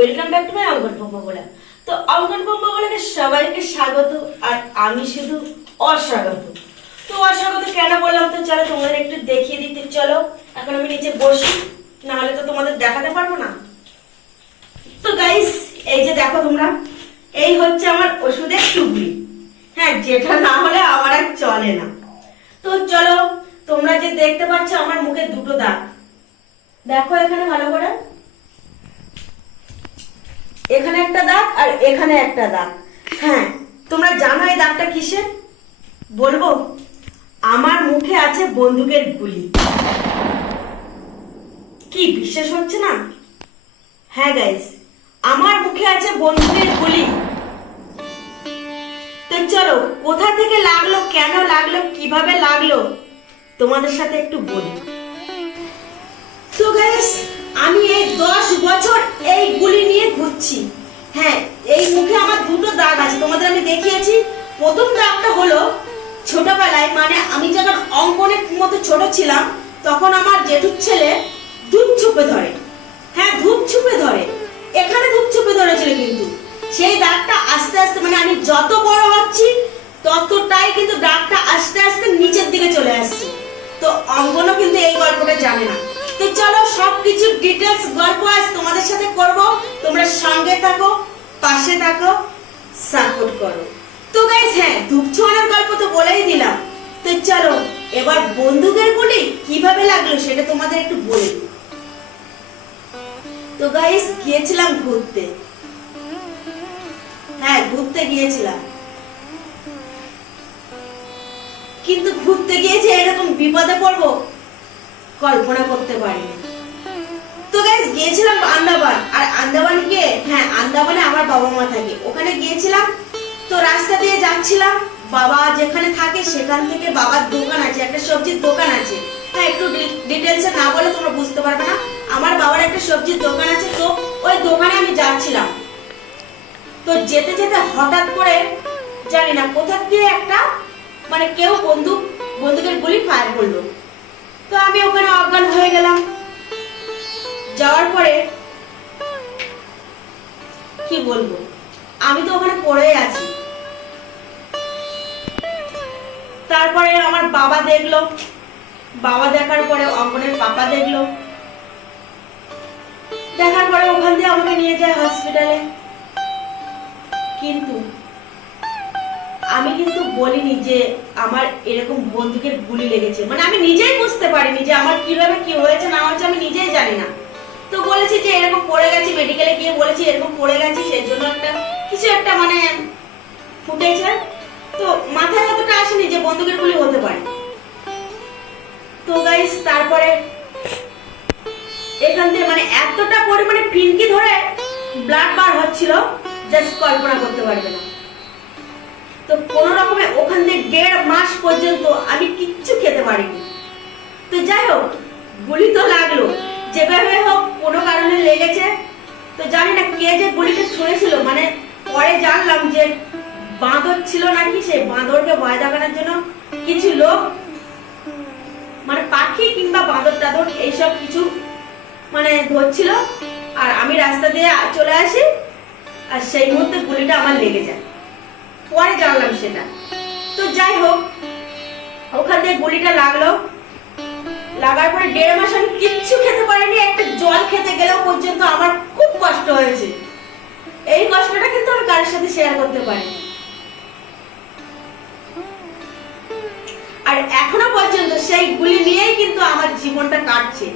Welcome back to my অঙ্কন পম্পা বলা। তো অঙ্কন পম্পা বলাকে সবাইকে স্বাগত, আর আমি শুধু অস্বাগত। তো অস্বাগত কেন বললাম, তো চলো তোমাদের একটু দেখিয়ে দিতে। চলো এখন আমি নিচে বসি, না হলে তো তোমাদের দেখাতে পারবো না। তো গাইস, এই যে দেখো তোমরা, এই হচ্ছে আমার ওষুধের টুকরি। হ্যাঁ, যেটা না হলে আমার আর চলে না। তো চলো, তোমরা যে দেখতে পাচ্ছ আমার মুখে দুটো দাগ, দেখো এখানে ভালো করে, এখানে একটা দাগ আর এখানে একটা দাগ। হ্যাঁ, তোমরা জানো এই দাগটা কিসের? বলবো, আমার মুখে আছে বন্দুকের গুলি। কি বিশ্বাস হচ্ছে না? হ্যাঁ গাইস, আমার মুখে আছে বন্দুকের গুলি। তো চলো, কোথা থেকে লাগলো, কেন লাগলো, কিভাবে লাগলো, তোমাদের সাথে একটু বলি। তো গাইস, আমি এই 10 বছর এই গুলি নিয়ে ঘুরছি। হ্যাঁ, এই মুখে আমার দুটো দাগ আছে, তোমাদের আমি দেখিয়েছি। প্রথম দাগটা হলো ছোটবেলায়, মানে আমি যখন অঙ্কনের মতো ছোট ছিলাম, তখন আমার জেঠুর ছেলে ধূপ ছুপে ধরে। হ্যাঁ, ধূপ ছুপে ধরে, এখানে ধূপ ছুপে ধরেছিল। কিন্তু সেই দাগটা আস্তে আস্তে, মানে আমি যত বড় হচ্ছি ততটাই কিন্তু দাগটা আস্তে আস্তে নিচের দিকে চলে আসছে। তো অঙ্কনও কিন্তু এই গল্পটা জানে না। তো চলো, সবকিছু ডিটেইলস গল্প আজ তোমাদের সাথে করব। তোমরা সঙ্গে থাকো, পাশে থাকো, সাপোর্ট করো। তো গাইস, হ্যাঁ, ধূপ ছোঁয়ানোর গল্প তো বলেই দিলাম। তো চলো, এবার বন্দুকের গুলি কিভাবে লাগলো সেটা তোমাদের একটু বলে দিই। তো গাইস, গিয়েছিলাম ঘুরতে। হ্যাঁ, ঘুরতে গিয়েছিলাম, কিন্তু ঘুরতে গিয়ে যে এরকম বিপদে পড়বো কল্পনা করতে পারিনি। তো গাইস, গিয়েছিলাম আন্দামান। আর আন্দামান গিয়ে, হ্যাঁ, আন্দামানে আমার বাবা মা থাকে, ওখানে গিয়েছিলাম। তো রাস্তা দিয়ে যাচ্ছিলাম, বাবা যেখানে থাকে সেখান থেকে বাবার দোকান আছে, একটা সবজির দোকান আছে। হ্যাঁ, একটু ডিটেইলসে না বলে তোমরা বুঝতে পারবে না। আমার বাবার একটা সবজির দোকান আছে, তো ওই দোকানে আমি যাচ্ছিলাম। তো যেতে যেতে হঠাৎ করে জানি না কোথা দিয়ে একটা, মানে কেউ বন্দুকের গুলি ফায়ার করলো। তো আমি ওখানে অজ্ঞান হয়ে গেলাম। যাওয়ার পরে কি বলবো, আমি তো ওখানে পড়ে আছি। তারপরে আমার বাবা দেখলো, বাবা দেখার পরে অঙ্কনের পাপা দেখলো, দেখার পরে ওখান দিয়ে আমাকে নিয়ে যায় হসপিটালে। কিন্তু আমি কিন্তু বলিনি যে আমার এরকম বন্দুকের গুলি লেগেছে, মানে আমি নিজেই বুঝতে পারিনি যে আমার কিভাবে কি হয়েছে না হয়েছে, আমি নিজেই জানি না। তো বলেছি যে এরকম পড়ে গেছি, মেডিকেলে গিয়ে বলেছি এরকম পড়ে গেছি, সেই জন্য একটা কিছু একটা মানে ফুটেছে। তো মাথায় অতটা আসেনি যে বন্দুকের গুলি হতে পারে। তো গাইস, তারপরে এখান থেকে মানে এতটা পরিমাণে ফিনকি ধরে ব্লাড বার হচ্ছিল, জাস্ট কল্পনা করতে পারবে না। তো কোন রকমে ওখান থেকে 1.5 মাস পর্যন্ত আমি কিচ্ছু খেতে পারিনি। তো যাই হোক, গুলি তো লাগলো, যেভাবে হোক কোনো কারণে লেগেছে। তো জানি না কে যে গুলিটা ছুঁড়েছিল, মানে পরে জানলাম যে বাঁদর ছিল নাকি, সেই বাঁদরকে ভয় দেখানোর জন্য কিছু লোক, মানে পাখি কিংবা বাঁদর টাদর এইসব কিছু মানে ধরছিল। আর আমি রাস্তা দিয়ে চলে আসি, আর সেই মুহূর্তে গুলিটা আমার লেগে যায়। পরে জানলাম সেটা। তো যাই হোক, ওখান থেকে গুলিটা লাগলো, লাগার পরে 1.5 মাস আমি কিচ্ছু খেতে পারিনি। একটা জল খেতে গেলেও পর্যন্ত আমার খুব কষ্ট হয়েছে। এই কষ্টটা কিন্তু আমি কারোর সাথে শেয়ার করতে পারি। আর এখনো পর্যন্ত সেই গুলি নিয়েই কিন্তু আমার জীবনটা কাটছে।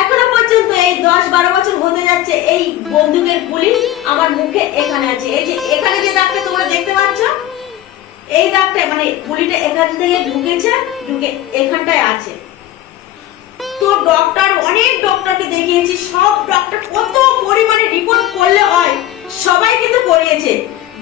এখনো পর্যন্ত এই 10-12 বছর হতে যাচ্ছে, এই বন্দুকের গুলি আমার মুখে এখানে আছে। এই যে এখানে যে দাগটা তোমরা দেখতে পাচ্ছ, এই দাগটা মানে গুলিটা এখান থেকে ঢুকেছে, ঢুকে এখানটায় আছে। তো ডক্টর, অনেক ডক্টরকে দেখিয়েছি, সব ডক্টর কত পরিমাণে রিপোর্ট করলে হয় সবাই কিন্তু করিয়েছে।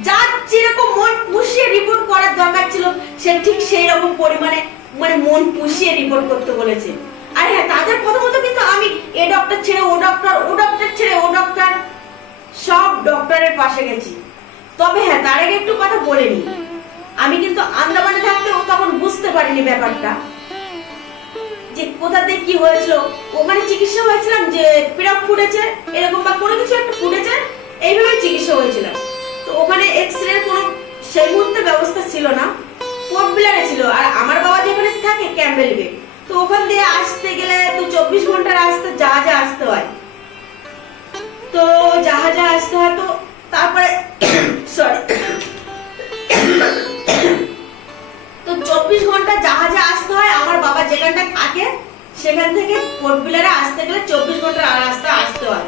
যার যেরকম মন পুষিয়ে রিপোর্ট করার দরকার ছিল, সে ঠিক সেই রকম পরিমাণে মানে মন পুষিয়ে রিপোর্ট করতে বলেছে। আর হ্যাঁ, তাদের প্রথমত কিন্তু আমি এ ডক্টর ছেড়ে ও ডক্টর, ও ডক্টর ছেড়ে ও ডক্টর, সব ডক্টরের পাশে গেছি। তবে হ্যাঁ, তার আগে একটু কথা বলে নি, আমি কিন্তু আন্দামানে থাকতেও তখন বুঝতে পারিনি ব্যাপারটা যে কোথাতে কি হয়েছিল। ওখানে চিকিৎসা হয়েছিলাম যে পিরাপ ফুটেছে এরকম বা কোনো কিছু একটা ফুটেছে, এইভাবে চিকিৎসা হয়েছিলাম। তো ওখানে এক্সরে কোনো সেই মুহূর্তে ব্যবস্থা ছিল না, পোর্ট ব্লেয়ারে ছিল। আর আমার বাবা যেখানে থাকে ক্যাম্বেল গেট, তো ওখান দিয়ে আসতে গেলে তো 24 ঘন্টা রাস্তা জাহাজে আসতে হয়। তো জাহাজে আসতে হয়, তো তারপরে সরি তো 24 ঘন্টা জাহাজে আসতে হয়। আমার বাবা যেখানটা থাকে সেখান থেকে পোর্ট ব্লেয়ারে আসতে গেলে 24 ঘন্টা রাস্তা আসতে হয়।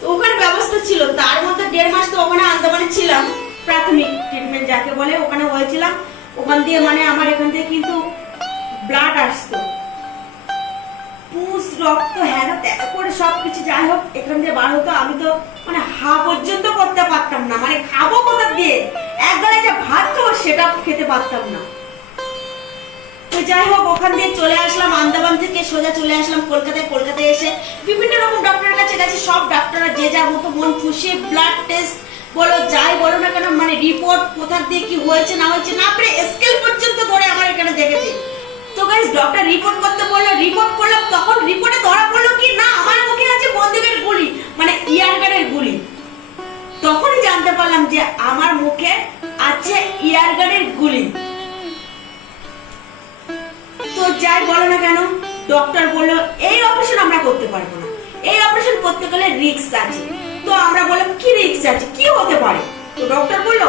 তো ওখানে ব্যবস্থা ছিল, তার মধ্যে 1.5 মাস তো ওখানে আন্দামানে ছিলাম, প্রাথমিক ট্রিটমেন্ট যাকে বলে ওখানে হয়েছিলাম। ওখান দিয়ে মানে আমার এখান থেকে কিন্তু ব্লাড আসতো, পুষ রক্ত হ্যাঁ করে সবকিছু যাই হোক এখান দিয়ে বার হতো। আমি তো মানে হা পর্যন্ত করতে পারতাম না, মানে খাবো কোথা দিয়ে, এক গালে যে ভাত খাবো সেটা খেতে পারতাম না। তো যাই হোক ওখান দিয়ে চলে আসলাম, আন্দামান থেকে সোজা চলে আসলাম কলকাতায়। কলকাতায় এসে বিভিন্ন রকম ডক্টরের কাছে গেছি, সব ডক্টররা যে যার মতো মন খুশি ব্লাড টেস্ট বলো যাই বলো না কেন, মানে রিপোর্ট কোথা দিয়ে কি হয়েছে না হয়েছে না পেরে স্কেল পর্যন্ত ধরে আমার এখানে দেখেছে। তো গাইস ডক্টর রিপোর্ট করতে বললো, রিপোর্ট করলাম, তখন রিপোর্টে ধরা পড়লো কি না আমার মুখে আছে বন্দুকের গুলি, মানে ইয়ারগানের গুলি। তখনই জানতে পারলাম যে আমার মুখে আছে ইয়ারগানের গুলি। তো যাই বলো না কেন ডক্টর বললো এই অপারেশন আমরা করতে পারবো না, এই অপারেশন করতে গেলে রিস্ক আছে। তো আমরা বললাম কি রিস্ক আছে, কি হতে পারে? তো ডক্টর বললো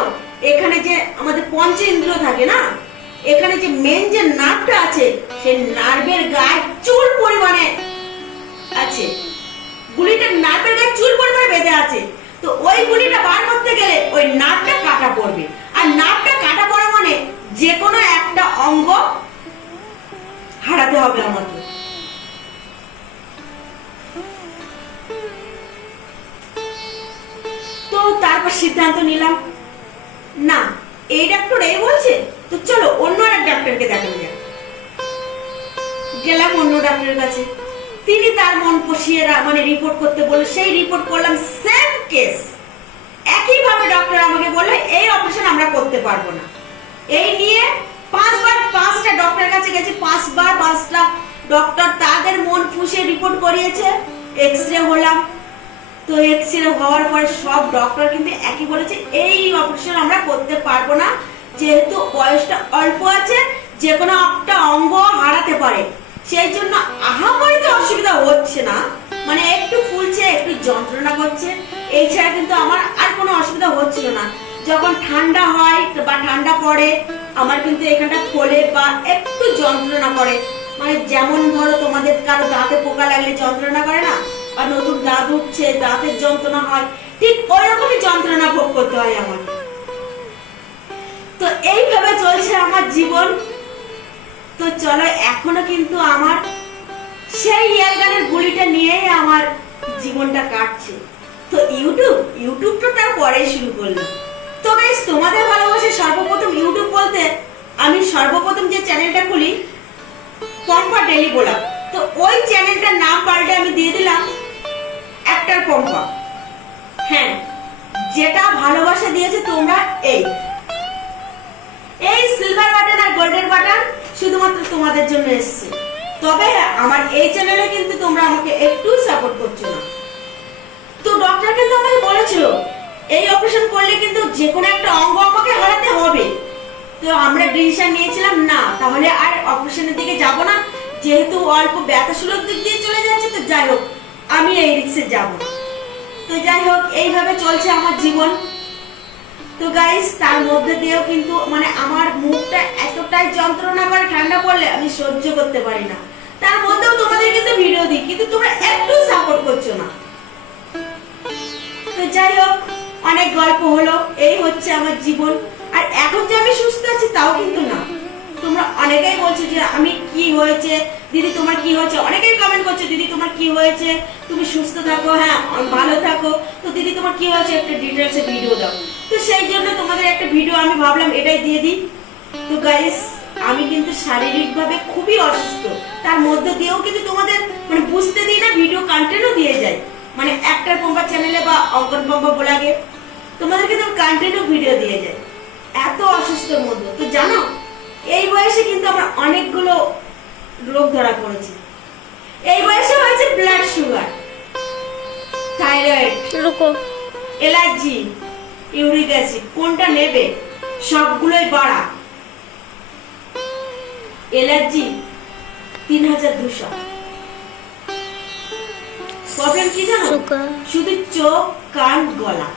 এখানে যে আমাদের পঞ্চেন্দ্রিয় থাকে না, এখানে যে মেন যে নার্ভটা আছে সেই নার্ভের গায়ে চুল পরিমাণে আছে, গুলিটা নার্ভের গায়ে চুল পরিমাণে বেঁধে আছে। তো ওই গুলিটা বার করতে গেলে ওই নার্ভটা কাটা পড়বে, আর নার্ভটা কাটা পড়া মানে যে কোনো একটা অঙ্গ হারাতে হবে আমাকে। তো তারপর সিদ্ধান্ত নিলাম না এই ডাক্তার এই বলছে তো চলো অন্য এক ডাক্তারকে দেখানো যাক। গেলাম অন্য ডাক্তারের কাছে, তিনি তার মন পুষিয়ে মানে রিপোর্ট করতে বললো, সেই রিপোর্ট করলাম, সেম কেস একই ভাবে ডক্টর আমাকে বললো এই অপারেশন আমরা করতে পারবো না। এই নিয়ে 5টা ডক্টরের কাছে গেছি, 5টা ডক্টর তাদের মন পুষিয়ে রিপোর্ট করিয়েছে। এক্সরে হলাম, তো এক্সরে হওয়ার পরে সব ডক্টর কিন্তু একই বলেছে এই অপারেশন আমরা করতে পারবো না, যেহেতু বয়সটা অল্প আছে, যে কোনো একটা অঙ্গ হারাতে পারে। সেই জন্য আহামরি তো অসুবিধা হচ্ছে না, মানে একটু ফুলছে একটু যন্ত্রণা করছে, এই ছাড়া কিন্তু আমার আর কোনো অসুবিধা হচ্ছিল না। যখন ঠান্ডা হয় বা ঠান্ডা পড়ে আমার কিন্তু এখানটা ফোলে বা একটু যন্ত্রণা করে, মানে যেমন ধরো তোমাদের কারো দাঁতে পোকা লাগলে যন্ত্রণা করে না, আর নতুন দাঁত উঠছে দাঁতের যন্ত্রণা হয়, ঠিক ওই রকমই যন্ত্রণা ভোগ করতে হয় আমার। তো এইভাবে চলছে আমার জীবন। তো চলো এখনো কিন্তু আমার সেই ইয়ারগানের গুলিটা নিয়েই আমার জীবনটা কাটছে। তো ইউটিউব তো তার পরে শুরু করলাম। তো গাইস তোমাদের ভালোবাসে সর্বপ্রথম ইউটিউব বলতে আমি সর্বপ্রথম যে চ্যানেলটা খুলি পম্পা ডেইলি ব্লগ, তো ওই চ্যানেলটার নাম পাল্টে আমি দিয়ে দিলাম অ্যাক্টর পম্পা। হ্যাঁ, যেটা ভালোবাসা দিয়েছে তোমরা এই সিলভার বাটন আর গোল্ডেন বাটন শুধুমাত্র তোমাদের জন্য এসেছে। তবে আমার এই চ্যানেলে কিন্তু তোমরা আমাকে একটু সাপোর্ট করছো না। তো ডক্টর কিন্তু আমাকে বলেছিল এই অপারেশন করলে কিন্তু যে কোনো একটা অঙ্গ আমাকে হারাতে হবে। তো আমরা ডিসিশন নিয়েছিলাম না তাহলে আর অপারেশনের দিকে যাব না, যেহেতু অল্প ব্যথা সুলভ দিক দিয়ে চলে যাচ্ছে, তো যাই হোক আমি এই রিস্কে যাব না। তো যাই হোক এইভাবে চলছে আমার জীবন। তো গাইস তার মধ্যে দিয়েও কিন্তু মানে আমার মুখটা এতটাই যন্ত্রণা করে ঠান্ডা পড়লে আমি সহ্য করতে পারি না, তার মধ্যেও তোমাদের কিন্তু ভিডিও দিই কিন্তু তোমরা একটু সাপোর্ট করছো না। তো যাই হোক অনেক গল্প হলো, এই হচ্ছে আমার জীবন। আর এখন যে আমি সুস্থ আছি তাও কিন্তু না, তোমরা অনেকেই বলছো যে আমি কি হয়েছে দিদি তোমার কি হয়েছে, অনেকেই কমেন্ট করছো দিদি তোমার কি হয়েছে, তুমি সুস্থ থাকো, হ্যাঁ ভালো থাকো, তো দিদি তোমার কি হয়েছে একটা ডিটেইলসে ভিডিও দাও। তো সেই জন্য তোমাদের একটা ভিডিও আমি ভাবলাম এটাই দিয়ে দিই। তো গাইস আমি কিন্তু শারীরিকভাবে খুবই অসুস্থ, তার মধ্যে দিয়েও কিন্তু তোমাদের মানে বুঝতে দিই না, ভিডিও কন্টেন্টও দিয়ে যায়, মানে অ্যাক্টর পম্পা চ্যানেলে বা অঙ্কন পম্পা ব্লগে তোমাদের কিন্তু কন্টেন্টও ভিডিও দিয়ে যায়, এত অসুস্থর মধ্যে। তো জানো এই বয়সে কিন্তু আমার অনেকগুলো রোগ ধরা পড়েছে। এই বয়সে হয়েছে blood sugar, thyroid, allergy, uric acid, কোনটা নেবে? সবগুলোই বাড়া। এলার্জি 3200। প্রবলেম কি জানো? শুধু চোখ, কান, গলা,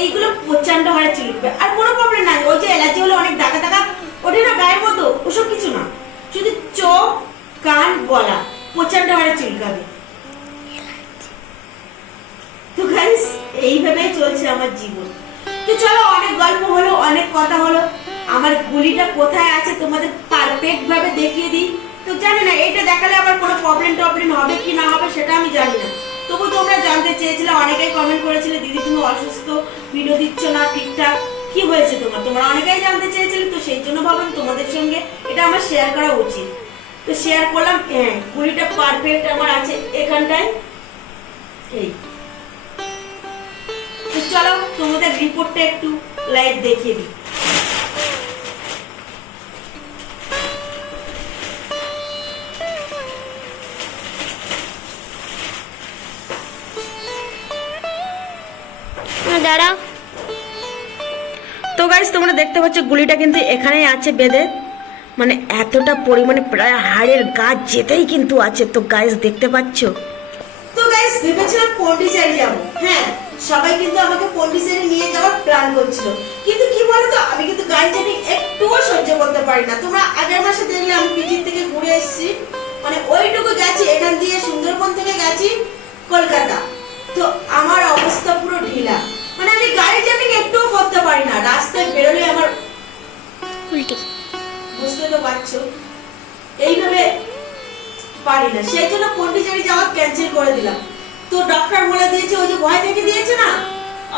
এইগুলো প্রচন্ড হারে চুলকাবে। আর কোনো প্রবলেম নাই। ওই যে অ্যালার্জি হলে অনেক দাগা দাগা ওঠে না গায়ের মতো, ওসব কিছু না। শুধু চোখ, কান, গলা প্রচন্ড হারে চুলকাবে। তো গাইস, এইভাবেই চলছে আমার জীবন। তো চলো, অনেক গল্প হলো, অনেক কথা হলো। আমার গুলিটা কোথায় আছে তোমাদের পারফেক্ট ভাবে দেখিয়ে দিই। তো জানি না এটা দেখালে আবার কোনো প্রবলেম হবে কি না হবে সেটা আমি জানি না। তবু তোমরা জানতে চেয়েছিলে, অনেকেই কমেন্ট করেছিলে, দিদি তুমি অসুস্থ, ভিডিও দিচ্ছ না ঠিকঠাক, কি হয়েছে তোমার? তোমরা অনেকেই জানতে চেয়েছিলে। তো সেই জন্য ভাবলাম তোমাদের সঙ্গে এটা আমার শেয়ার করা উচিত। তো শেয়ার করলাম। হ্যাঁ, গুলিটা পারফেক্ট আমার আছে এখানটায়। এই তো চলো তোমাদের রিপোর্টটা একটু লাইভ দেখিয়ে দিই। দাঁড়াও। তো গাইস, তোমরা দেখতে পাচ্ছ গুলিটা কিন্তু এখানেই আছে বেঁধে, মানে এতটা পরিমাণে প্রায় হাড়ের গাছ যেতেই কিন্তু আছে। তো গাইস দেখতে পাচ্ছ। তো গাইস, ভেবেছিলাম পন্ডিচেরি যাব। হ্যাঁ, সবাই কিন্তু আমাকে পন্ডিচেরি নিয়ে যাওয়ার প্ল্যান করছিল, কিন্তু কি বলতো, আমি কিন্তু গাড়ি জার্নি একটুও সহ্য করতে পারি না। তোমরা আগের মাসে দেখলে আমি পিজির থেকে ঘুরে এসেছি, মানে ওইটুকু গেছি, এখান দিয়ে সুন্দরবন থেকে গেছি কলকাতা। তো আমার অবস্থা পুরো ঢিলা, মানে আমি গাড়ি জার্নি একটুও করতে পারি না। রাস্তায় বেরোলে আমার উল্টি, বুঝতে তো পারছো, এইভাবে পারি না। সেই জন্য পন্ডিচেরি যাওয়া ক্যান্সেল করে দিলাম। তো ডক্টর বলে দিয়েছে, ওই যে ভয় থেকে দিয়েছে না,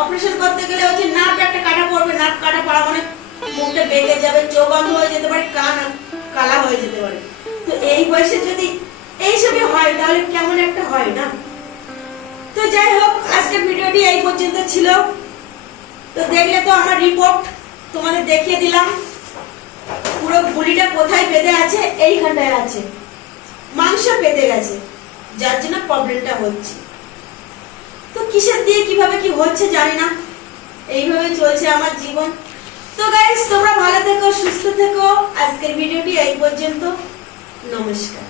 অপারেশন করতে গেলে ওই যে নাক একটা কাটা পড়বে, নাক কাটা পড়া মানে মুখটা বেঁকে যাবে, চোখ বন্ধ হয়ে যেতে পারে, কান কালা হয়ে যেতে পারে। তো এই বয়সে যদি এইসবই হয় তাহলে কেমন একটা হয় না। তো যাই হোক, আজকের ভিডিওটি এই পর্যন্ত ছিল। তো দেখলে তো আমার রিপোর্ট, তোমাদের দেখিয়ে দিলাম। পুরো গুলিটা কোথায় বেঁধে আছে, এইখানটায় আছে, মাংস পেতে গেছে, যার জন্য প্রবলেমটা হচ্ছে। তো কিসের দিয়ে কিভাবে কি হচ্ছে জানি না, এইভাবে চলছে আমার জীবন। তো গাইস, তোমরা ভালো থেকো, সুস্থ থেকো। আজকের ভিডিওটি এই পর্যন্ত। নমস্কার।